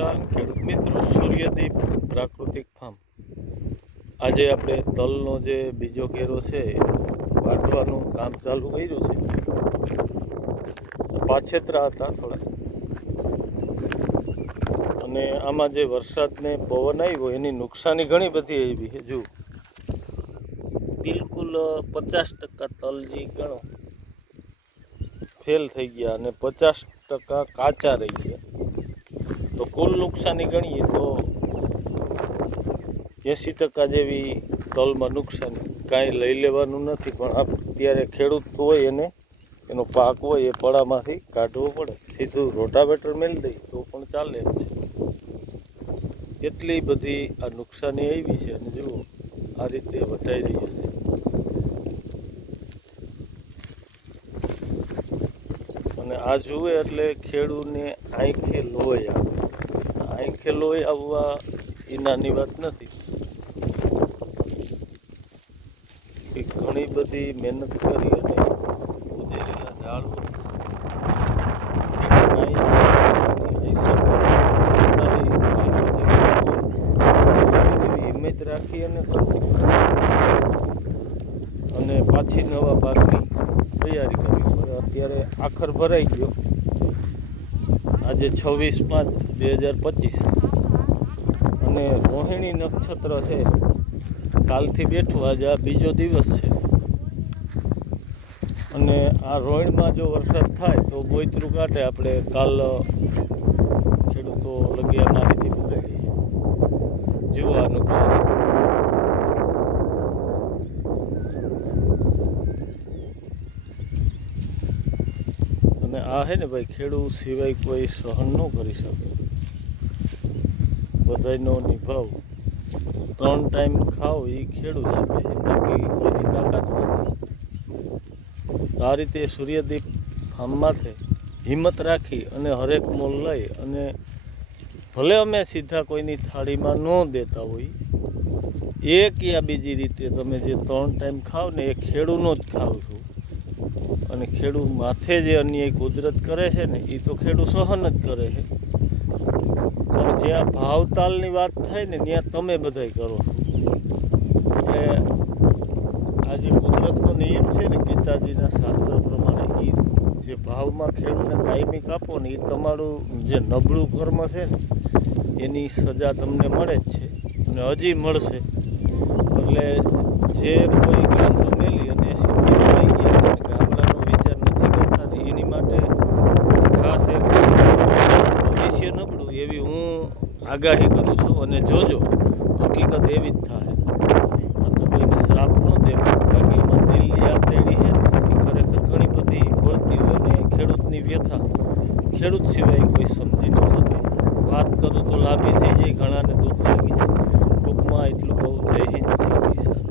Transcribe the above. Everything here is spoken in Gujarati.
કિસાન ખેડૂત મિત્રો સૂર્યદીપ પ્રાકૃતિક ફાર્મ. આજે આપણે તલનો જે બીજો કેરો છે વાટવાનું કામ ચાલુ કર્યું છે. પાછેતરા હતા થોડા. અને આમાં જે વરસાદને પવન આવ્યો, એની નુકસાની ઘણી બધી આવી જુઓ. બિલકુલ પચાસ ટકા તલ જે ગણો. ફેલ થઈ ગયા અને પચાસ ટકા કાચા રહી ગયા. કુલ નુકસાની ગણીએ તો એંસી ટકા જેવી તલમાં નુકસાની કાંઈ લઈ લેવાનું નથી, પણ અત્યારે ખેડૂત હોય એને, એનો પાક હોય એ પડામાંથી કાઢવો પડે. સીધું રોટાવેટર મેળ દઈ તો પણ ચાલે એમ છે. એટલી બધી આ નુકસાની આવી છે અને જુઓ, આ રીતે વટાઈ રહી છે. અને આ જુએ એટલે ખેડૂને આંખે લોહી આવે. આંખે લોહી આવવા એ નાની વાત નથી. કે ઘણી બધી મહેનત કરી અને ઉજેરેલા ઝાડ રાખી અને અને પાછી નવા પાકની તૈયારી કરવી પડે અત્યારે આખર ભરાઈ ગયો. આજે છવ્વીસ પાંચ બે હજાર પચીસ. અને રોહિણી નક્ષત્ર છે. કાલથી બેઠું, આજે આ બીજો દિવસ છે. અને આ રોહિણમાં જો વરસાદ થાય તો બોયતરું કાંઠે આપણે કાલ ખેડૂતો લગી આ માહિતી બગાડી જુઓ આ નુકસાન અને આ હે ને ભાઈ, ખેડૂત સિવાય કોઈ સહન ન કરી શકે. બધાયનો નિભાવ. ત્રણ ટાઈમ ખાઓ એ ખેડૂત આપે. બાકી કોઈની તાકાત નથી. આ રીતે સૂર્યદીપ ફાર્મમાંથી હિંમત રાખી અને હરેક મોલ લઈ અને ભલે અમે સીધા કોઈની થાળીમાં ન દેતા હોય, એક યા બીજી રીતે તમે જે ત્રણ ટાઈમ ખાવ ને એ ખેડૂનો જ ખાવ છો. અને ખેડૂત માથે જે અન્યાય કુદરત કરે છે ને એ તો ખેડૂત સહન જ કરે છે. પણ જ્યાં ભાવતાલની વાત થાય ને, ત્યાં તમે બધાય કરો એટલે આ જે કુદરતનો નિયમ છે ને ગીતાજીના શાસ્ત્ર પ્રમાણે એ જે ભાવમાં ખેડૂતને કાયમી કાપો ને એ તમારું જે નબળું કર્મ છે ને, એની સજા તમને મળે જ છે અને હજી મળશે. એટલે જે કોઈ ગામડું મેલી અને સિટીમાં આવી ગયા અને ગામડાનો વિચાર નથી કરતા ને એની માટે ખાસ એક ભવિષ્ય નબળું એવી હું આગાહી કરું છું અને જોજો, હકીકત એવી જ થાય. તો કોઈને શ્રાપ ન દેવો બાકી એમાં દિલની તેડી છે એ ખરેખર ઘણી બધી પડતી હોય અને ખેડૂતની વ્યથા. ખેડૂત સિવાય કોઈ સમજી ન શકે. વાત કરું તો લાંબી થઈ જાય, ઘણાને દુઃખ લાગી જાય. ટૂંકમાં એટલું બહુ જય હિન્દ જય કિસાન